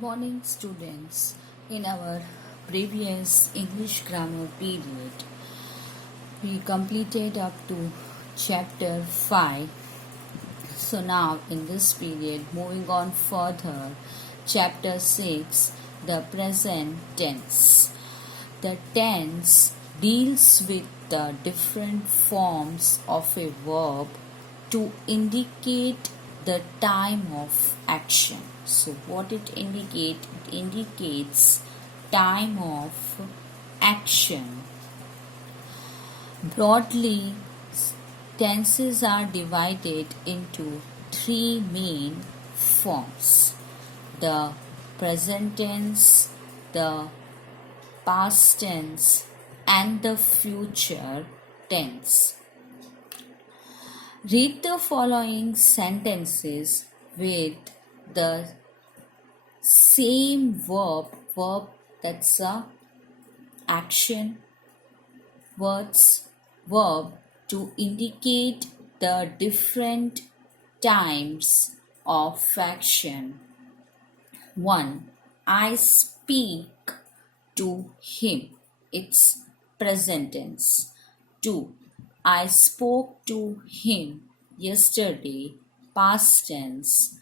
Morning, students. In our previous English grammar period, we completed up to chapter 5. So now in this period, moving on further, chapter 6, the present tense. The tense deals with the different forms of a verb to indicate the time of action. So what it indicates? It indicates time of action. Broadly, tenses are divided into three main forms: the present tense, the past tense, and the future tense. Read the following sentences with the same verb that's a action, words, verb to indicate the different times of action. 1. I speak to him. It's present tense. 2. I spoke to him yesterday. Past tense.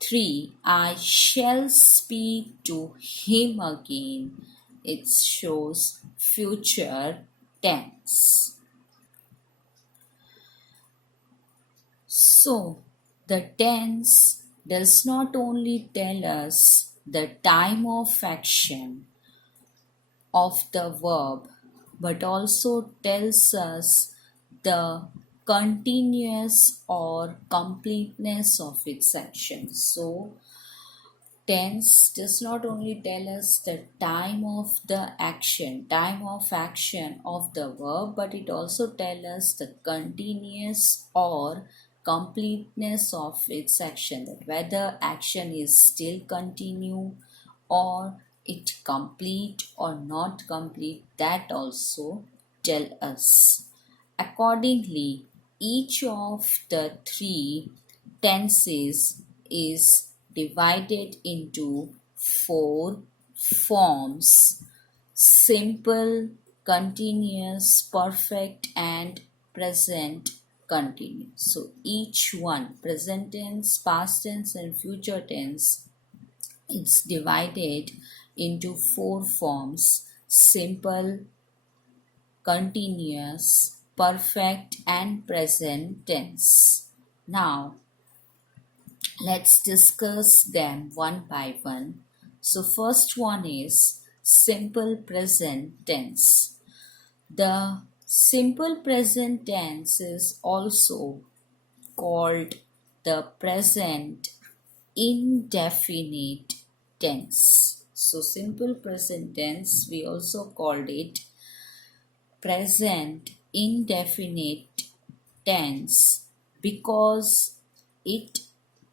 3. I shall speak to him again. It shows future tense. So, the tense does not only tell us the time of action of the verb, but also tells us the continuous or completeness of its action. So, tense does not only tell us the time of action of the verb, but it also tells us the continuous or completeness of its action, that whether action is still continue or it complete or not complete, that also tell us. Accordingly, each of the three tenses is divided into four forms: simple, continuous, perfect, and present continuous. So each one, present tense, past tense, and future tense, it's divided into four forms: simple, continuous, perfect, and present tense. Now let's discuss them one by one. So first one is simple present tense. The simple present tense is also called the present indefinite tense. So simple present tense, we also called it present indefinite tense because it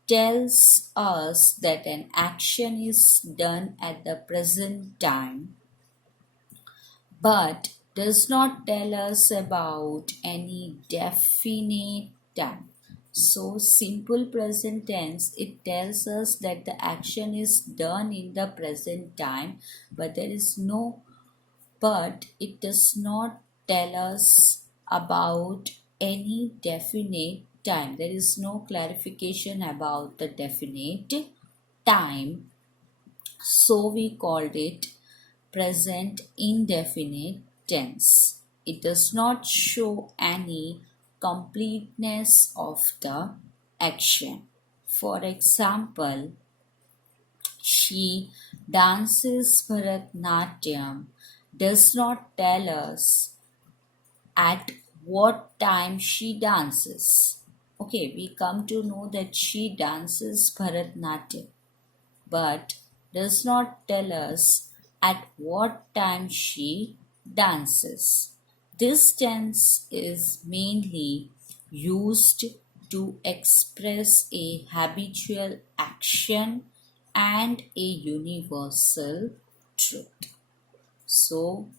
tells us that an action is done at the present time, but does not tell us about any definite time. So simple present tense, it tells us that the action is done in the present time, but it does not tell us about any definite time. There is no clarification about the definite time. So we called it present indefinite tense. It does not show any completeness of the action. For example, she dances Bharatnatyam does not tell us at what time she dances. Okay, we come to know that she dances Bharatnatyam, but does not tell us at what time she dances. This tense is mainly used to express a habitual action and a universal truth. So,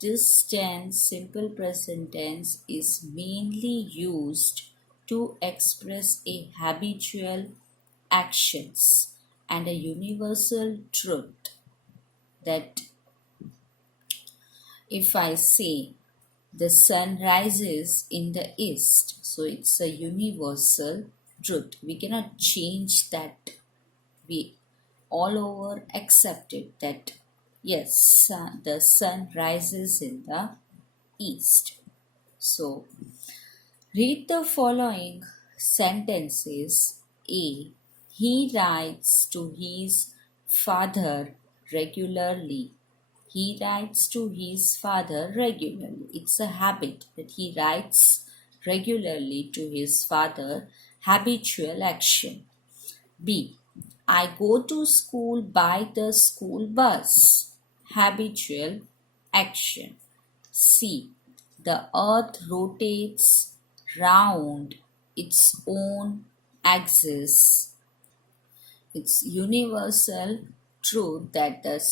this tense, simple present tense, is mainly used to express a habitual actions and a universal truth that if I say the sun rises in the east, so it's a universal truth. We cannot change that. We all over accepted that yes, the sun rises in the east. So read the following sentences. A. He writes to his father regularly. He writes to his father regularly. It's a habit that he writes regularly to his father, habitual action. B. I go to school by the school bus, habitual action. C. The earth rotates round its own axis. It's universal truth that the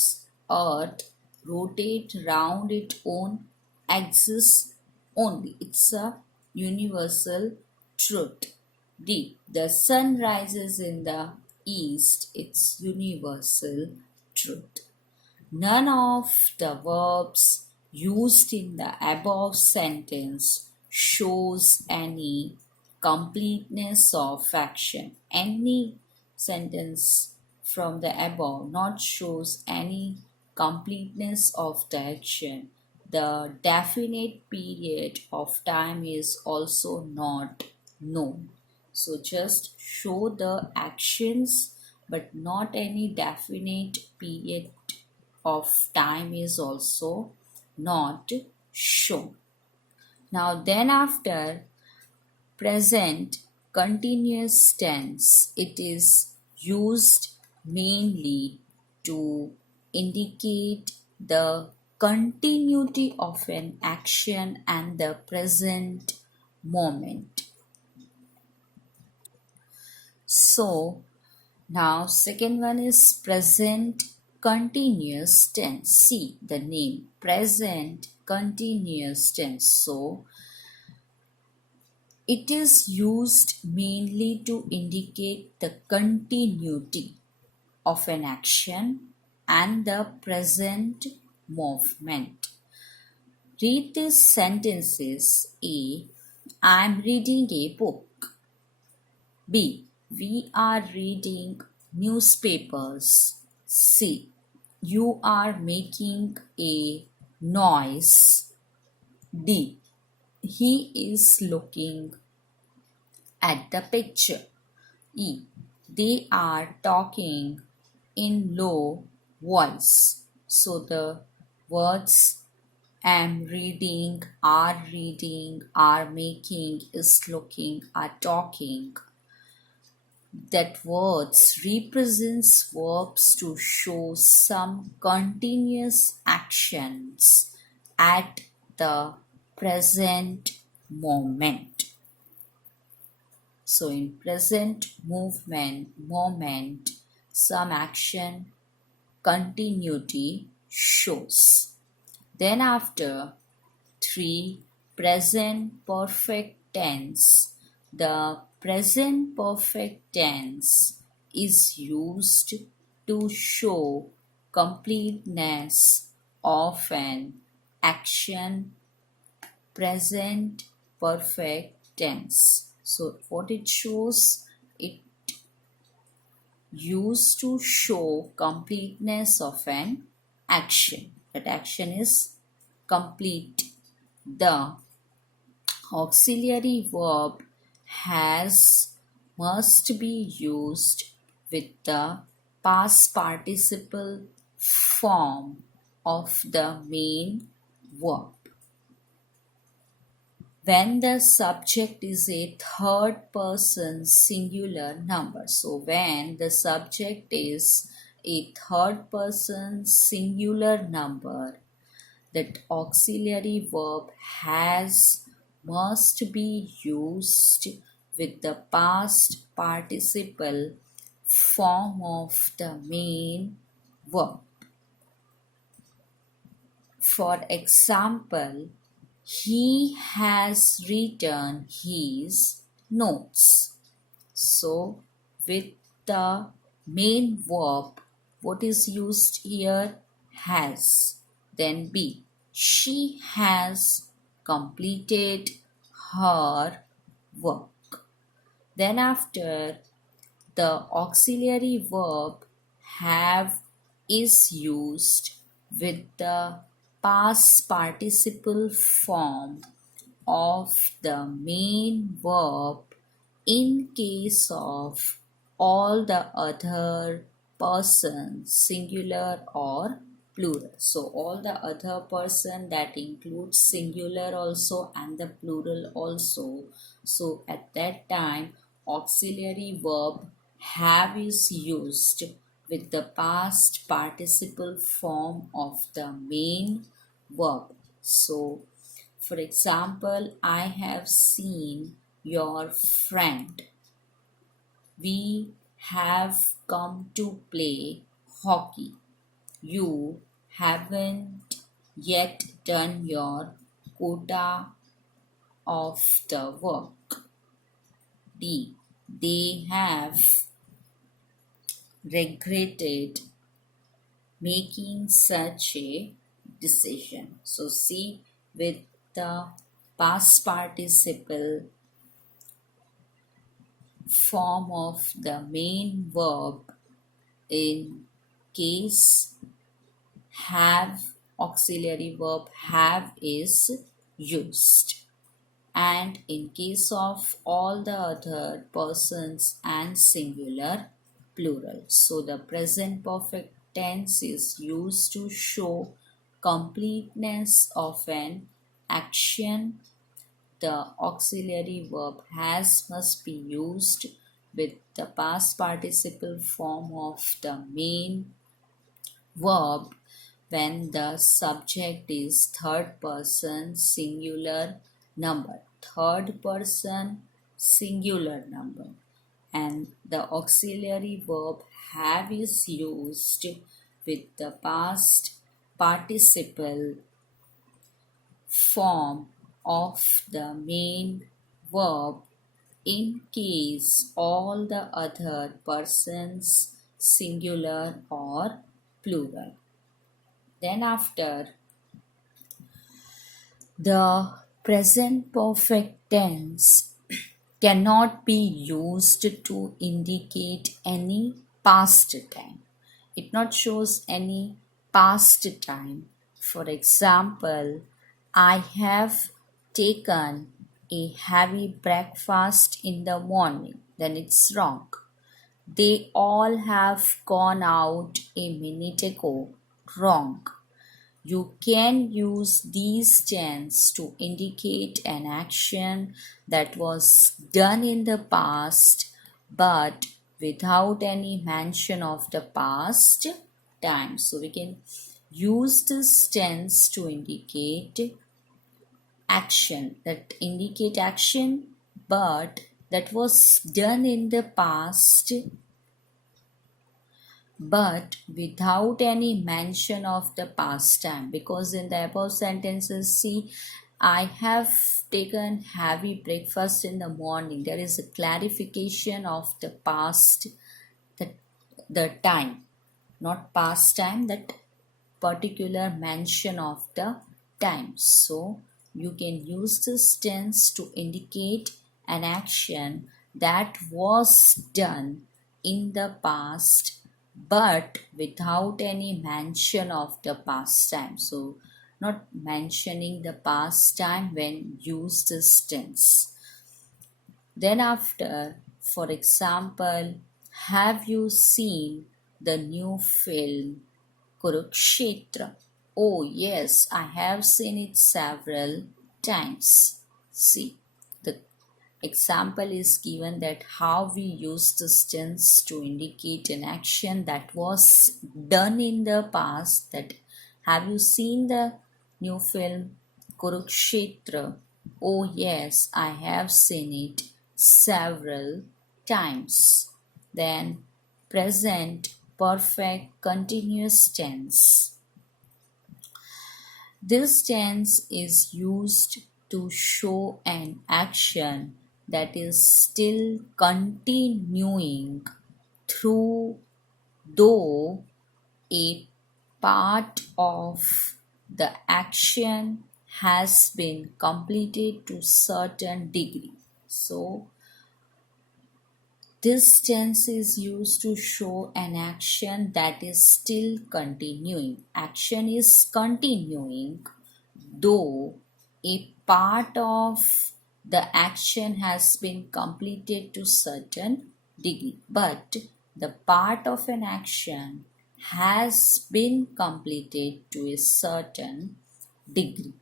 earth rotates round its own axis only. It's a universal truth. D. The sun rises in the east. It's universal truth. None of the verbs used in the above sentence shows any completeness of action. Any sentence from the above not shows any completeness of the action. The definite period of time is also not known. So just show the actions but not any definite period of time is also not shown. Now then after present continuous tense, it is used mainly to indicate the continuity of an action and the present moment. So now second one is present continuous tense. See the name present continuous tense. So it is used mainly to indicate the continuity of an action and the present movement. Read these sentences. A. I am reading a book. B. We are reading newspapers. C. You are making a noise. D. He is looking at the picture. E. They are talking in low voice. So the words am reading, are making, is looking, are talking, that words represents verbs to show some continuous actions at the present moment. So in present moment, some action continuity shows. Then after 3. Present perfect tense. The present perfect tense is used to show completeness of an action. Present perfect tense. So what it shows, it used to show completeness of an action. That action is complete. The auxiliary verb has must be used with the past participle form of the main verb. When the subject is a third person singular number. So when the subject is a third person singular number, that auxiliary verb has must be used with the past participle form of the main verb. For example, he has written his notes. So with the main verb, what is used here? Has. Then B. She has completed her work. Then after, the auxiliary verb have is used with the past participle form of the main verb in case of all the other persons, singular or plural. So all the other person, that includes singular also and the plural also. So at that time, auxiliary verb have is used with the past participle form of the main verb. So for example, I have seen your friend. We have come to play hockey. You haven't yet done your quota of the work. D. They have regretted making such a decision. So, see, with the past participle form of the main verb in case have, auxiliary verb have is used, and in case of all the other persons and singular, plural. So the present perfect tense is used to show completeness of an action. The auxiliary verb has must be used with the past participle form of the main verb when the subject is third person singular number. Third person singular number. And the auxiliary verb have is used with the past participle form of the main verb in case all the other persons singular or plural. Then after, the present perfect tense cannot be used to indicate any past time. It not shows any past time. For example, I have taken a heavy breakfast in the morning. Then it's wrong. They all have gone out a minute ago. Wrong. You can use these tense to indicate an action that was done in the past but without any mention of the past time. So we can use this tense to indicate action but that was done in the past but without any mention of the past time, because in the above sentences, see, I have taken heavy breakfast in the morning. There is a clarification of the past, the time, not past time, that particular mention of the time. So you can use this tense to indicate an action that was done in the past but without any mention of the past time. So not mentioning the past time when used this tense. Then after, for example, have you seen the new film Kurukshetra? Oh yes, I have seen it several times. See, the example is given that how we use this tense to indicate an action that was done in the past. That have you seen the new film Kurukshetra? Oh yes, I have seen it several times. Then present perfect continuous tense. This tense is used to show an action that is still continuing through though a part of the action has been completed to certain degree. So this tense is used to show an action that is still continuing. Action is continuing, though a part of the action has been completed to certain degree. But the part of an action has been completed to a certain degree.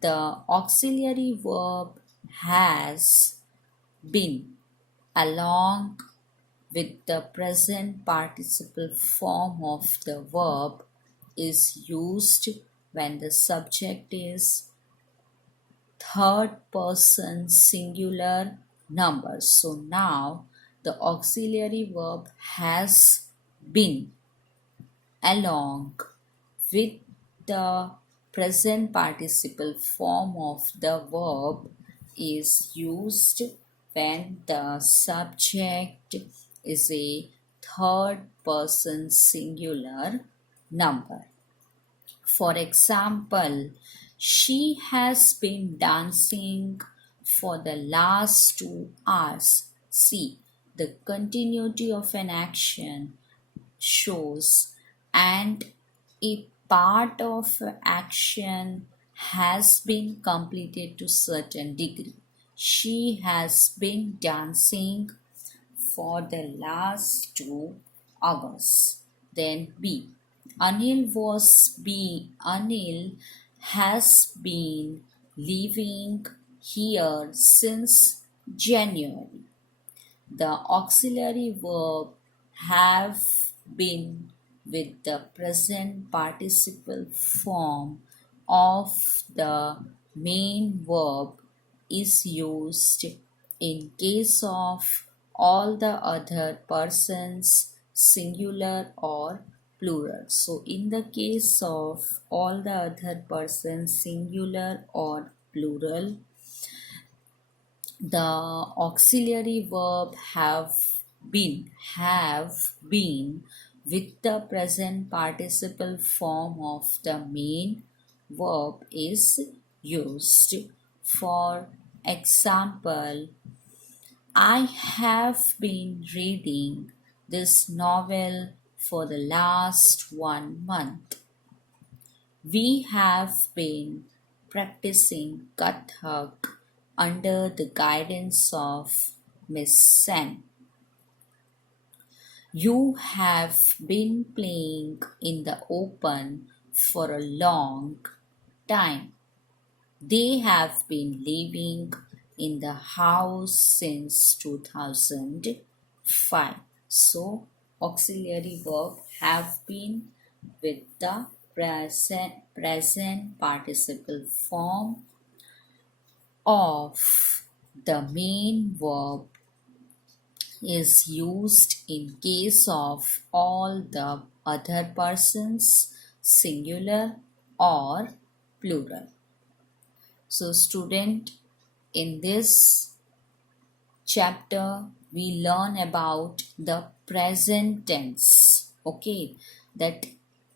The auxiliary verb has been along with the present participle form of the verb is used when the subject is third person singular number. So now the auxiliary verb has been along with the present participle form of the verb is used when the subject is a third person singular number. For example, she has been dancing for the last 2 hours. See, the continuity of an action shows and a part of action has been completed to certain degree. She has been dancing for the last 2 hours. Then B. Anil has been living here since January. The auxiliary verb have been with the present participle form of the main verb is used in case of all the other persons singular or plural. So in the case of all the other persons singular or plural, the auxiliary verb have been with the present participle form of the main verb is used. For example, I have been reading this novel for the last 1 month. We have been practicing Kathak under the guidance of Miss Sen. You have been playing in the open for a long time. They have been living in the house since 2005. So, auxiliary verb have been with the present participle form of the main verb is used in case of all the other persons singular or plural. So student, in this chapter we learn about the present tense. Okay, that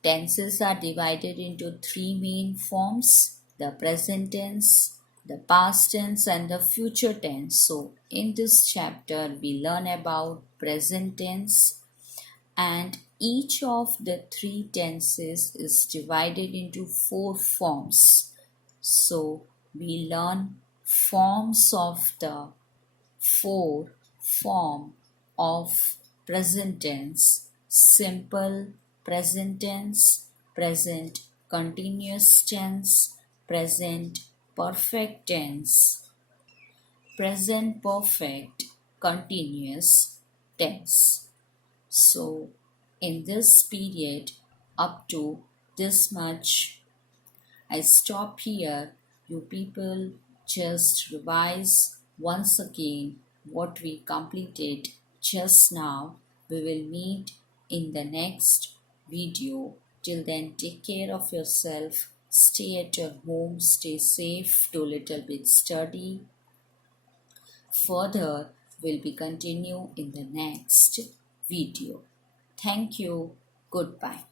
tenses are divided into three main forms: the present tense, the past tense and the future tense. So in this chapter we learn about present tense, and each of the three tenses is divided into four forms. So we learn forms of the four form of present tense: simple present tense, present continuous tense, present perfect tense, present perfect continuous tense. So in this period up to this much, I stop here. You people just revise once again what we completed just now. We will meet in the next video. Till then, take care of yourself. Stay at your home. Stay safe. Do a little bit study. Further will be continue in the next video. Thank you. Goodbye.